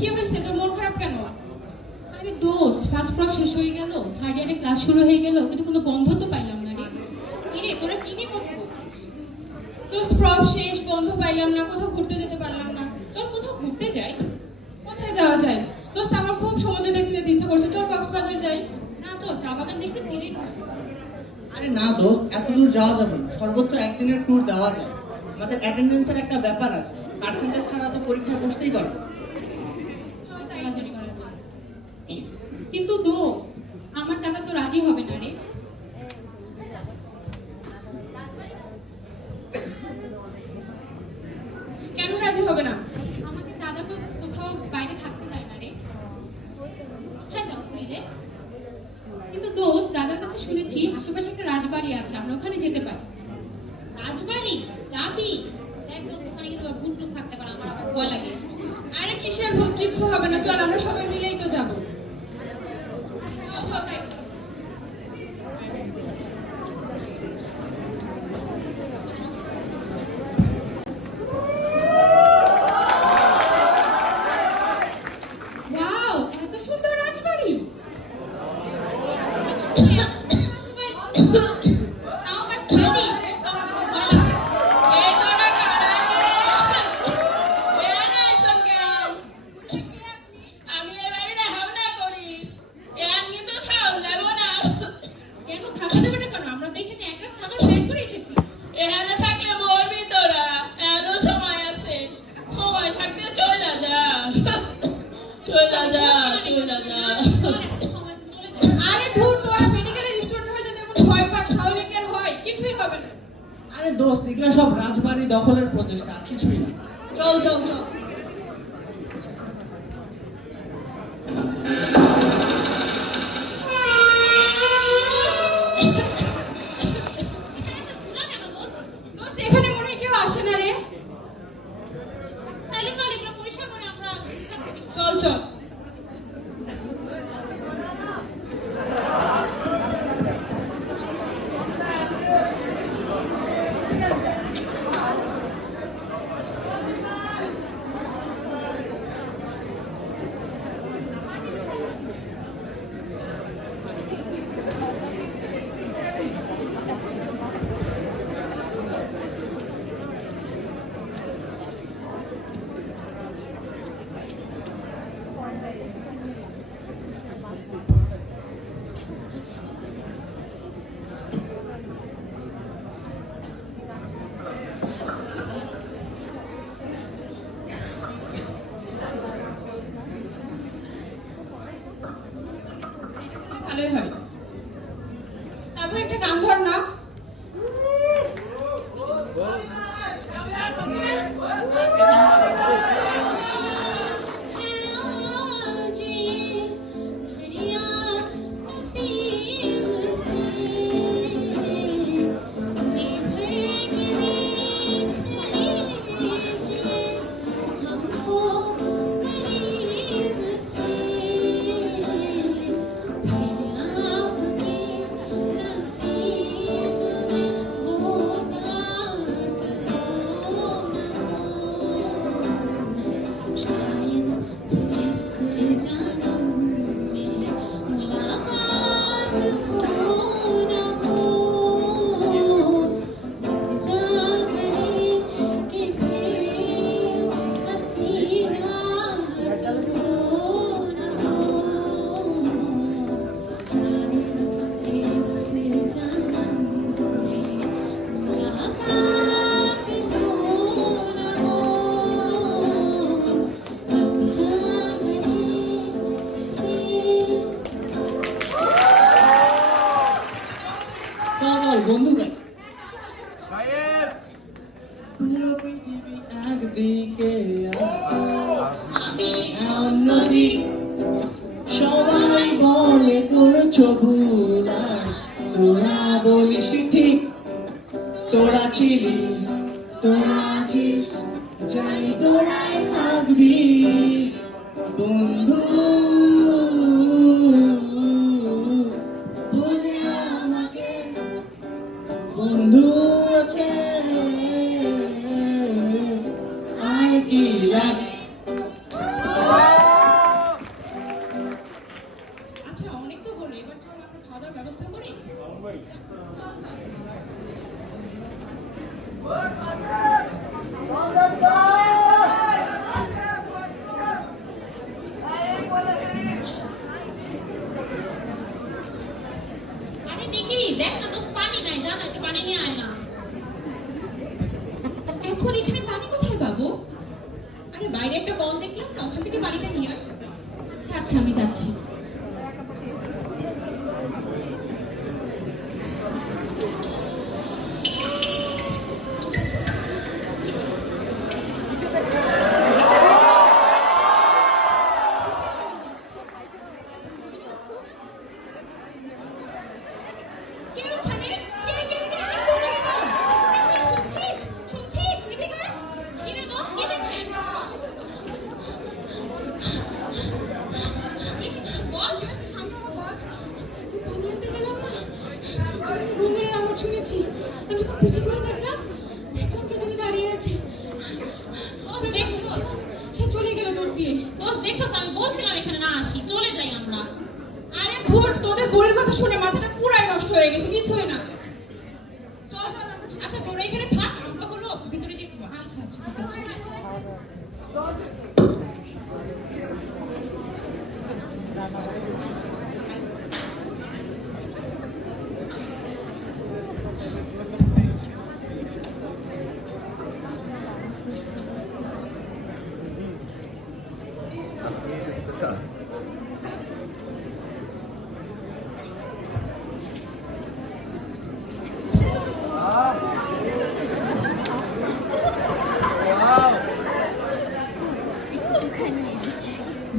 কি হয়েছে? তোর মন খারাপ কেন? আরে দোস্ত, ফার্স্ট প্রফ শেষ হয়ে গেল, থার্ড ইয়ারে ক্লাস শুরু হয়ে গেল, কিন্তু কোনো বন্ধ তো পাইলাম না রে। কিরে তোরা কি নিয়ে কথা বলছিস? দোস্ত প্রফ শেষ, বন্ধ পাইলাম না, কোথাও ঘুরতে যেতে পারলাম না। চল কোথাও ঘুরতে যাই। কোথায় যাওয়া যায়? দোস্ত আমার খুব সমুদ্র দেখতে যেতে ইচ্ছা করছে, চল কক্সবাজার যাই। না চল চা বাগান দেখতে সিলেট। আরে না দোস্ত, এত দূর যাওয়া যাবে না, সর্বোচ্চ একদিনের ট্যুর দেওয়া যায়। আমাদের অ্যাটেন্ডেন্সের একটা ব্যাপার আছে, পার্সেন্টেজ ছাড়া তো পরীক্ষায় বসতেই পারবো। চল তাই করা যায়। কিন্তু দোস্ত, আমার দাদা তো রাজি হবে না রে। কেন রাজি হবে না? আমাদের দাদা তো কোথাও বাইরে থাকতে দেয় না রে। কিন্তু দোস্ত, দাদার কাছে শুনেছি আশেপাশে একটা রাজবাড়ি আছে, আমরা ওখানে যেতে পারি। রাজবাড়ি যাবি? দেখ দোস্ত, ওখানে কিন্তু আবার ভূত থাকতে পারে, আমার আবার ভয় লাগে। আরে কিসের ভূত, কিচ্ছু হবে না, চল আমরা সবাই মিলেই তো যাবো। চল চল তাই। ওয়াও, এত সুন্দর রাজবাড়ি! তাও আবার খালি। আমি এবারে হাওনা করি, এর কিন্তু খাওয়া যাবো না। কেন থাকা যাবে না? কেন আমরা তো এখানে এক রাত থাকার প্ল্যান করে এসেছি। এখানে থাকলে মরবি তোরা, এখনো সময় আছে। সময় থাকতে চলে যা, চলে যা, চলে যা। আরে ধুর, তোরা মেডিকেলের স্টুডেন্ট হয়ে যদি এমন ভয় পাস তাহলে কি আর হয়? কিছুই হবে না। আরে দোস্ত, এগুলো সব রাজবাড়ি দখলের প্রচেষ্টা, আর কিছুই না। চল চল চল। দোস্ত এখানে মনে হয় কেউ আসে না রে। তাহলে চল এগুলো পরিষ্কার করে আমরা চল চল। ভালোই হয়। তাবু একটা গান ধর না। বন্ধু গান। পুরো পৃথিবী একদিকে, অন্যদিক সবাই বলে করেছো ভুল, আর তোরা বলিস ঠিক। তোরা ছিলি, তোরা আছিস, জানি তোরাই থাকবি বন্ধু। বুঝে আমাকে বন্ধু আছে, আর কি লাগে। আমি যখন পিছিয়ে করে দেখলাম কে যেন দাঁড়িয়ে আছে। দোস্ত দেখছোস? সে চলে গেল দৌড় দিয়ে। দোস্ত দেখছোস? আমি বলছিলাম এখানে না আসি, চলে যাই আমরা। আরে ধুর, তোদের বুড়ির কথা শুনে মাথাটা পুরাই নষ্ট হয়ে গেছে, কিছুই না। চল চল, আচ্ছা তোরা এখানে থাক, আমরা হলো ভিতরে যে ঘুমাচ্ছি। আচ্ছা আচ্ছা ঠিক আছে।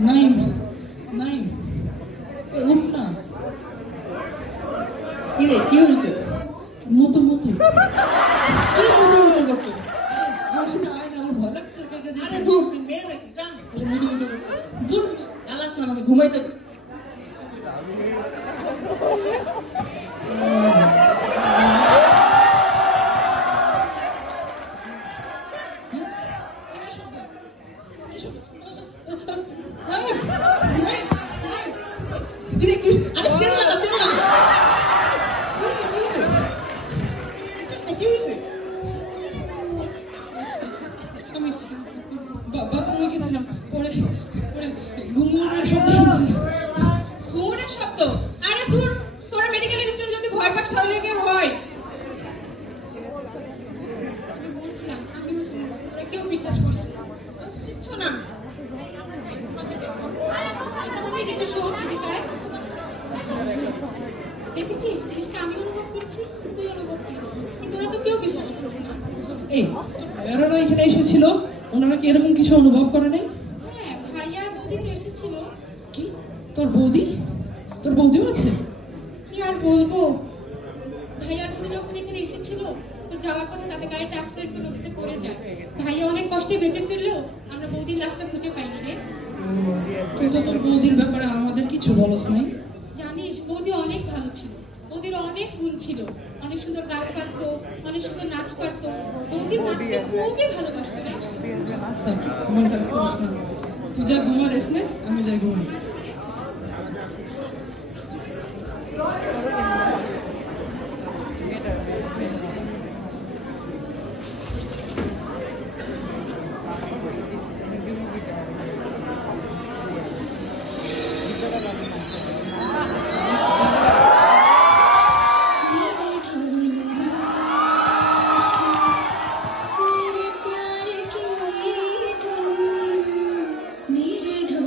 নাইম, নাইম, উঠ না। কি রে, কি হয়েছে? মতো মতো কি মতো মতো করতেছ? আমার সাথে আয় না, আমার ভয় লাগছে একা একা যেতে। আরে দূর, তুই মেয়ে নাকি? যা, তাহলে মতো মতো করতেছ। দূর। জ্বালাস না আমাকে, ঘুমাইতে দে। কি রে, কি? আরে চেল্লা না, চেল্লা না। কি হয়েছে, কি হয়েছে? বুঝছিস না, কি হয়েছে? আমি বাথরুমে গেছিলাম, পরে পরে ঘুমুর শব্দ শুনছি। ঘুমের শব্দ? আরে ধুর, তোরা মেডিকেল স্টুডেন্ট যদি ভয় পাস তাহলে কি আর হয়? আমি বলছিলাম, আমিও শুনেছি, ওরা কেউ বিশ্বাস করিস না। কিচ্ছু না। এই দেখো শোন, এদিকে আয়। দেখেছিস জিনিসটা আমি অনুভব করছি, তুই অনুভব করছিস, কিন্তু ওরা তো কেউ বিশ্বাস করছে না। এই এরা এখানে এসেছিল, ওনারা কি এরকম কিছু অনুভব করে নাই? হ্যাঁ, ভাইয়া আর বৌদি তো এসেছিল। কি তোর বৌদি? তোর বৌদিও আছে? কি আর বলবো, ভাইয়া আর বৌদি যখন এখানে এসেছিল তো যাওয়ার পথে তাদের গাড়িটা অ্যাক্সিডেন্ট করে নদীতে পড়ে যায়। ভাইয়া অনেক কষ্টে বেঁচে ফিরলেও আমরা বৌদির লাশটা খুঁজে পাইনি রে। তুই তো তোর বৌদির ব্যাপারে আমাদের কিছু বলস নাই। জানিস বৌদি অনেক ভালো ছিল, বৌদির অনেক গুণ ছিল, অনেক সুন্দর গান পারতো, অনেক সুন্দর নাচ পারতো, বৌদি নাচতে খুবই ভালোবাসতো রে। থাক, মন খারাপ করিস না। তুই যা ঘুমা, রেস্ট নে, আমি যাই ঘুমাই। নিজে ঢোল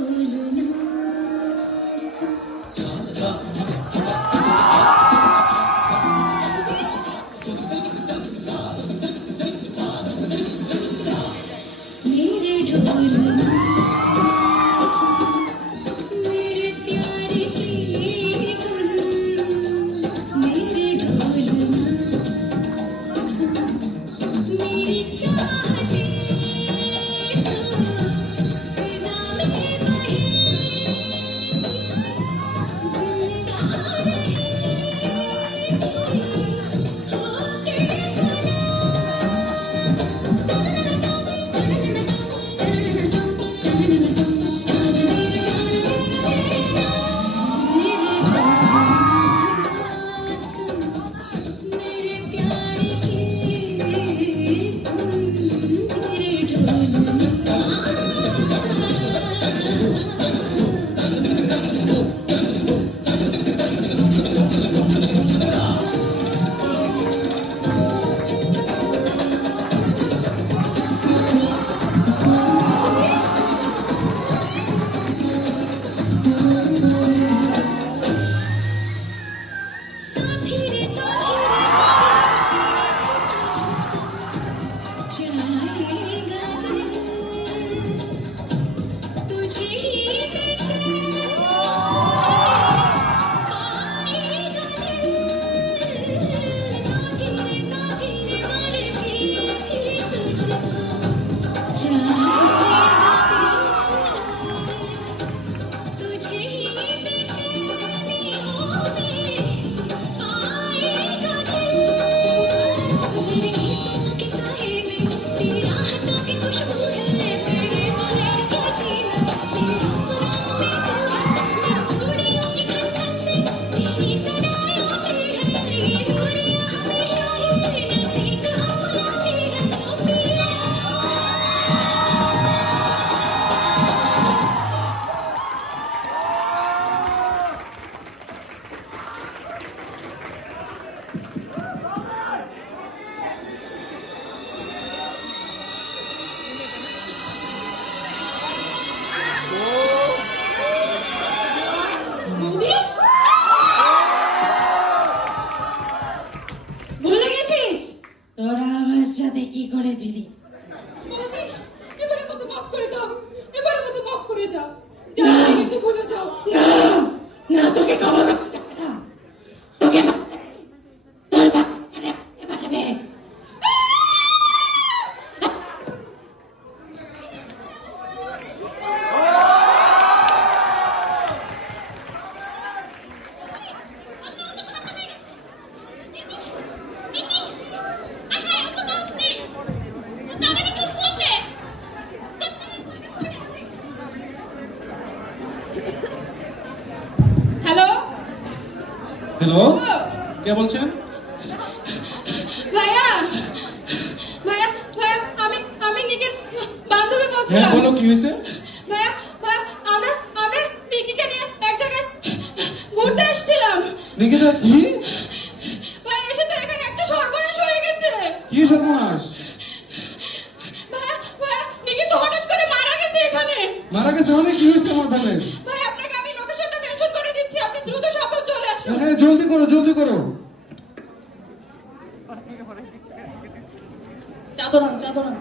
সাথে কি করেছিলি? বৌদি, এবারের মতো মাফ করে দাও, এবারের মতো মাফ করে যাও, যা হয়ে গেছে ভুলে যাও। না না, তোকে ক্ষমা করতে চাই না। তোকে তোর বাপ এখানে আসতে পারবে। হ্যালো হ্যালো, কে বলছেন? ভাইয়া, ভাইয়া, ভাইয়া, আমি নিকের বান্ধবী হ্যাঁ বলছিলাম। বলো, কি হয়েছে? ভাইয়া, ভাইয়া, আমরা নিকিকে নিয়ে এক জায়গায় ঘুরতে আসছিলাম। নিকিতা, কি ভাইয়া, এসে তো এখানে একটা সর্বনাশ হয়ে গেছে। কি সর্বনাশ? ভাইয়া, ভাইয়া, নিকি তো হঠাৎ করে মারা গেছে এখানে। মারা গেছে মানে? কি হয়েছে আমার বোনের? ভাই, আপনাকে আমি লোকেশনটা মেনশন করে দিচ্ছি, আপনি দ্রুত সফল চলে আসুন। হ্যাঁ জলদি করো, জলদি করো। চাদর আন, চাদর আন।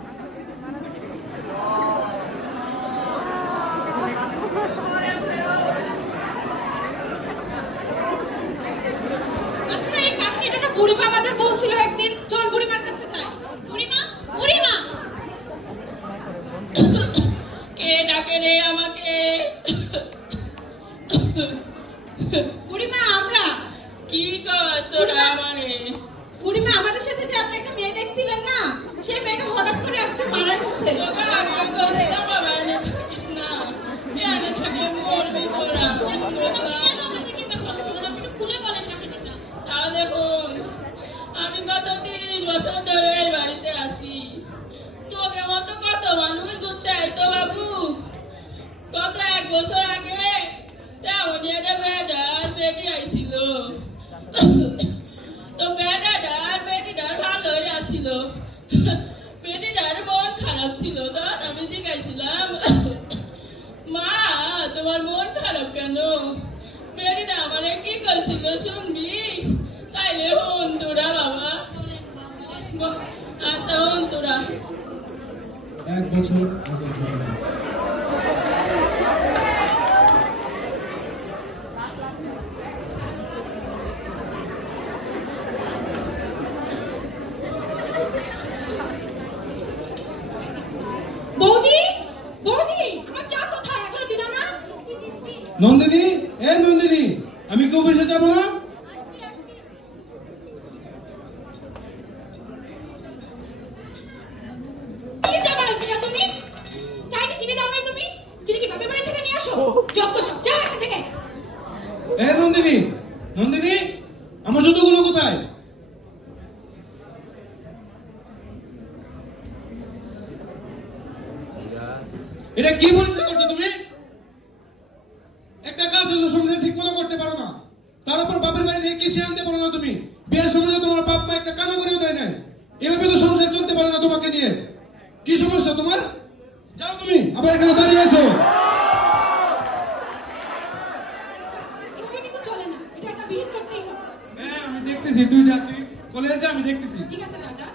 আচ্ছা, এই কাকি এটা না বুড়িমা আমাদের বলছিল একদিন, চল বুড়িমার কাছে যাই। বুড়িমা, বুড়িমা, কে ডাকে রে আমাকে? বুড়িমা, আমরা। কি কস তোরা মানে? বুড়িমা, আমাদের সাথে যে আপনি একটা মেয়ে দেখছিলেন না, সেই মেয়েটা হঠাৎ করে আজকে মারা গেছে। তোকে আগে বলছিলাম বাবা, এনে থাকিস না, এনে থাকলে মরবি তোরা। বুঝ না? কেন আমাকে কি কথা বলছিলেন? আপনি একটু খুলে বলেন কাহিনীটা। তাহলে দেখুন, আমি গত 30 বছর ধরে এই বাড়িতে আছি। তোকে মতো কত মানুষ ঘুরতে আইতো বাবু। গত 1 বছর আগে তেমন একটা বেটার বেটি আইছিল। তো বেটাটার বেটিটার ভালোই আসছিল। বেটিটার মন খারাপ ছিল, তখন আমি জিজ্ঞাসিলাম, মা তোমার মন খারাপ কেন? বেটিটা আমারে কি করছিল শুনবি? তাইলে হন তোরা বাবা। আচ্ছা হন তোরা। 1 বছর আগে। বৌদি, বৌদি, আমার চা কোথায়? এখনো দিলা না? নন্দিনী, এ নন্দিনী, আমি কি অফিসে যাবো না? কি চা বানাচ্ছি না তুমি? চায় কি চিনি দাও নাই তুমি? চিনি কি বাপের বাড়ি থেকে নিয়ে আসো? যত সব, যাও এখান থেকে। এ নন্দিনী, নন্দিনী, আমার জুতোগুলো কোথায়? এটা কি পরিচয় করছো তুমি? একটা কাজ হচ্ছে সংসার ঠিক মতো করতে পারো না, তার উপর বাপের বাড়ি থেকে কিছু আনতে পারো না তুমি। বিয়ের সময় তো তোমার বাপ মা একটা কানা করেও দেয় নাই। এভাবে তো সংসার চলতে পারে না তোমাকে নিয়ে। কি সমস্যা তোমার? যাও তুমি, আবার এখানে দাঁড়িয়ে আছো। এভাবে কিন্তু চলে না, এটা একটা বিহিত করতেই হবে। হ্যাঁ আমি দেখতেছি, তুই যা, তুই কলেজে যা, আমি দেখতেছি। ঠিক আছে দাদা।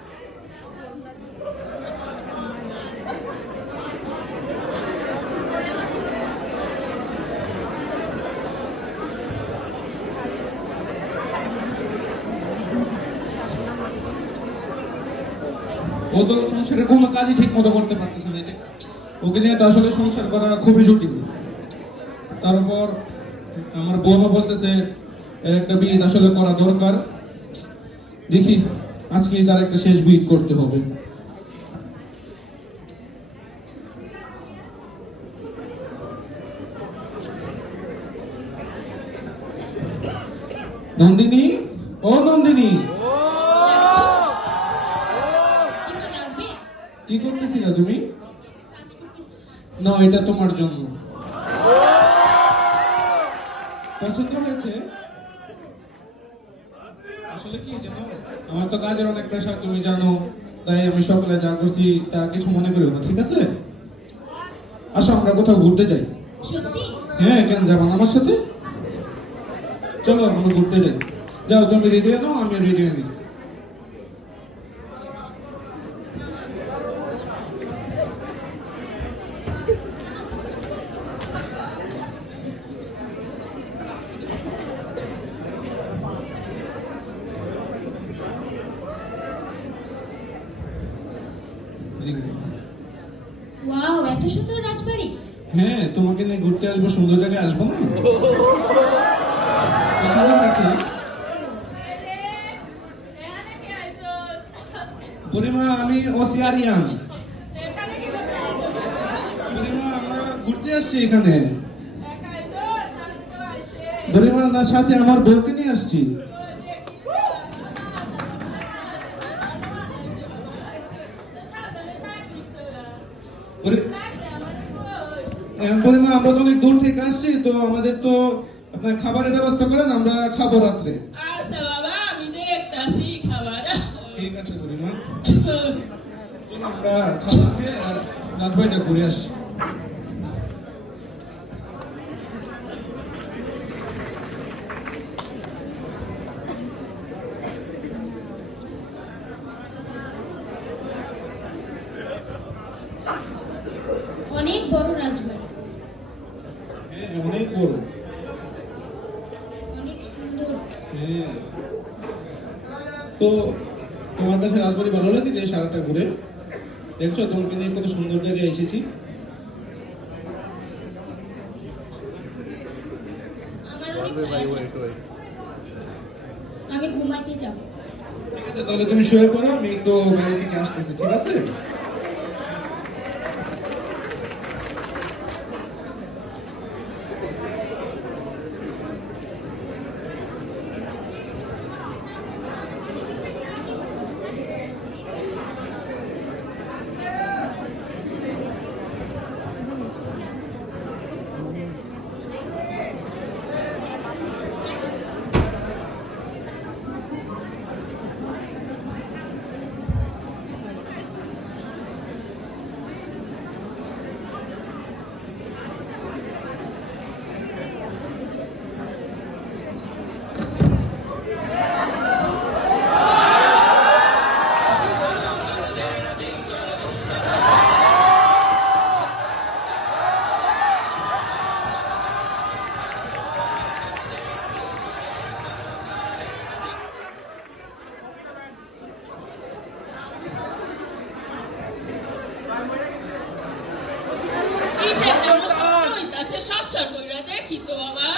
ও তো সংসারের কোনো কাজই ঠিক মতো করতে পারতেছে না। এটা ওকে নিয়ে তো আসলে সংসার করা খুবই জটিল। তার উপর আমার বোনও বলতেছে এর একটা বিয়ে আসলে করা দরকার। দেখি আজকে তার একটা শেষ বিয়ে করতে হবে। নন্দিনী, ও নন্দিনী, যাচ্ছো? কিছু লাগবে? কি করতেছিলা তুমি? কাজ করতেছি। না, এটা তোমার জন্য। পছন্দ হয়েছে? আসলে কি জানো, আমার তো কাজের অনেক প্রেশার তুমি জানো, তাই আমি সকালে যা করছি তা কিছু মনে করিও না, ঠিক আছে? আসো আমরা কোথাও ঘুরতে যাই। সত্যি? হ্যাঁ, কেন যাবো না আমার সাথে? চলো আমরা ঘুরতে যাই। যাও তুমি রেডি হয়ে নাও, আমি রেডি হয়ে নিই। ওয়াও, এত সুন্দর রাজবাড়ি। হ্যাঁ, তোমাকে নিয়ে ঘুরতে আসবো, সুন্দর জায়গায় আসবো না? কোথায় থাকি? বুড়িমা, আমি ওসিয়ারিয়ান। বুড়িমা, আমরা ঘুরতে আসছি এখানে। বুড়িমা, তার সাথে আমার বউকে নিয়ে আসছি। বুড়িমা, আমরা তো অনেক দূর থেকে আসছি, তো আমাদের তো আপনার খাবারের ব্যবস্থা করেন, আমরা খাবো রাত্রে। আচ্ছা বাবা, আমি দেখতাছি খাবার। ঠিক আছে বুড়িমা, চলো আমরা খাবার খেয়ে আর রাজবাড়িটা ঘুরে আসি। অনেক বড় রাজবাড়ি, হ্যাঁ, অনেক বড়। অনেক সুন্দর। হ্যাঁ, তো তোমার কাছে রাজবাড়ি ভালো লাগে যে সারাটা ঘুরে? দেখছো তোমাকে নিয়ে কত সুন্দর জায়গায় এসেছি। আমার অনেক tired লাগে। আমি ঘুমাইতে যাব। ঠিক আছে, তাহলে তুমি শুয়ে পড়ো, আমি একটু বাইরে থেকে আসতেছি, ঠিক আছে? কিসের জন্য শব্দ হইতাছে? শ্বাস কইরা দেখি তো বাবা।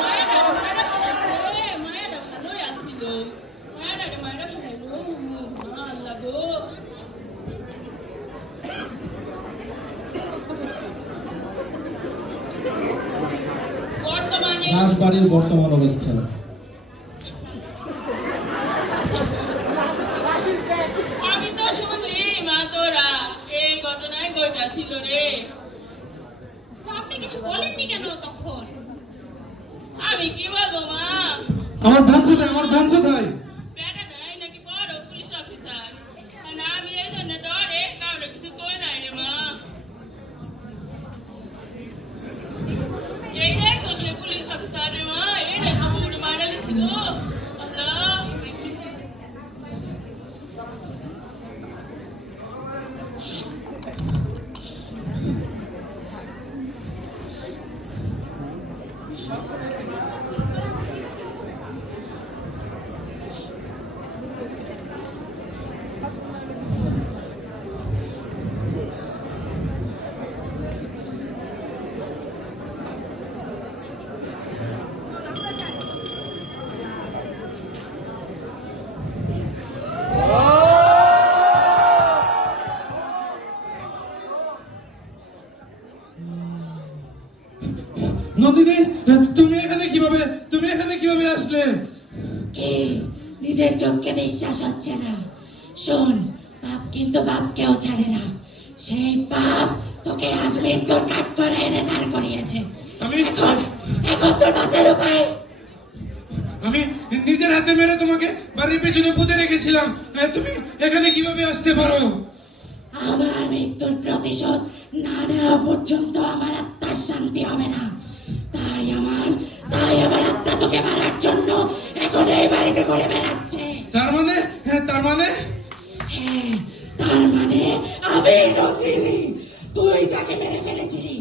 মায়াটা ভালোই আসিল। মায়াটা ফেলাইলো। আল্লাহ গো। বর্তমানে রাজবাড়ির বর্তমান অবস্থা। আমি তো শুনলি মা, তোরা এই ঘটনায় ঘটেছিল রে। তো আপনি কিছু বলেননি কেন তখন? আমি কি বলবো মা? আমার বোন কোথায়? আমার বোন কোথায়? বেটা নাই নাকি বড় পুলিশ অফিসার, মানে আমি এই জন্য ডরে কাউরে কিছু কই নাই রে মা। এইটাই তো সে পুলিশ অফিসার রে মা, এইটাই তো বুড়ি মারা লিছিল। আল্লাহ, নন্দিনী, তুমি এখানে কিভাবে আসলে? কি নিজের চোখকে বিশ্বাস হচ্ছে না? শোন, পাপ কিন্তু বাপকেও ছাড়ে না। সেই পাপ তোকে আজ মৃত্যুর কাঠ করে এনে দাঁড় করিয়েছে। এখন তোর বাঁচার উপায়? আমি নিজের হাতে মেরে তোমাকে বাড়ির পেছনে পুঁতে রেখেছিলাম, তুমি এখানে কিভাবে আসতে পারো? আমার মৃত্যুর প্রতিশোধ না নেওয়া পর্যন্ত আমার আত্মার শান্তি হবে না। তাই আমার তাই আমার আত্মা তোকে মারার জন্য এখন এই বাড়িতে ঘুরে বেড়াচ্ছে। তার মানে তার মানে হ্যাঁ, তার মানে আমি নন্দিনী, তুই যাকে মেরে ফেলেছিলি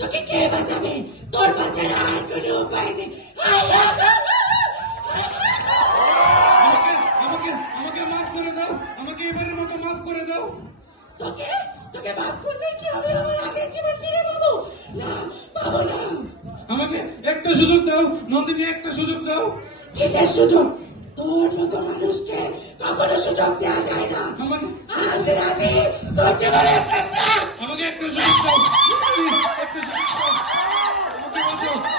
তোকে কে বাঁচাবে? তোর বাঁচার আর কোনো উপায় নেই। আমাকে আমাকে আমাকে মাফ করে দাও, আমাকে এবারের মতো মাফ করে দাও। তোকে তোকে মাফ করলে কি আমি আমার আগের জীবন ফিরে পাবো? না, পাবো না। আমাকে একটা সুযোগ দাও নন্দিনী, একটা সুযোগ দাও। কিসের সুযোগ? তোর মতো মানুষকে কখনো সুযোগ দেওয়া যায় না। আমাকে আজ রাতে তোর জীবনের শেষ রাত। আমাকে একটা সুযোগ দাও, একটা সুযোগ দাও।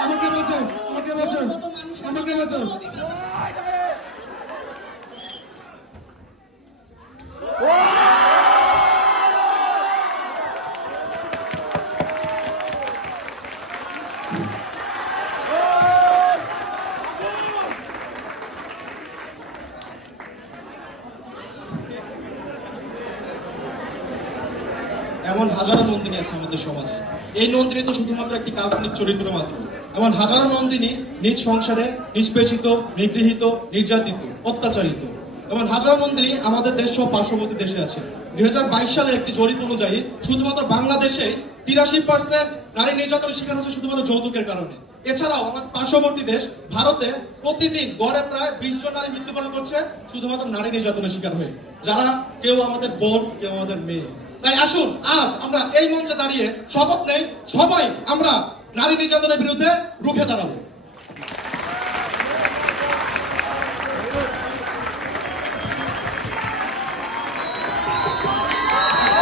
আমাকে বাঁচাও, আমাকে বাঁচাও, তোর মতো মানুষের আমাকে কোনো বাঁচাও। অধিকার নেই। এমন হাজারো নন্দিনী আছে আমাদের সমাজে। এই নন্দিনী তো শুধুমাত্র একটি কাল্পনিক চরিত্র মাত্র। এমন হাজারো নন্দিনী নিজ সংসারে নিষ্পেষিত, নিগৃহীত, নির্যাতিত, অত্যাচারিত। এমন হাজারো নন্দিনী আমাদের দেশ সহ পার্শ্ববর্তী দেশে আছে। 2022 সালের একটি জরিপ অনুযায়ী শুধুমাত্র বাংলাদেশে 83% নারী নির্যাতনের শিকার হচ্ছে শুধুমাত্র যৌতুকের কারণে। এছাড়াও আমাদের পার্শ্ববর্তী দেশ ভারতে প্রতিদিন গড়ে প্রায় 20 জন নারী মৃত্যুবরণ করছে শুধুমাত্র নারী নির্যাতনের শিকার হয়ে, যারা কেউ আমাদের বোন, কেউ আমাদের মেয়ে। তাই আসুন আজ আমরা এই মঞ্চে দাঁড়িয়ে শপথ নেই, সবাই আমরা নারী নির্যাতনের বিরুদ্ধে রুখে দাঁড়াবো।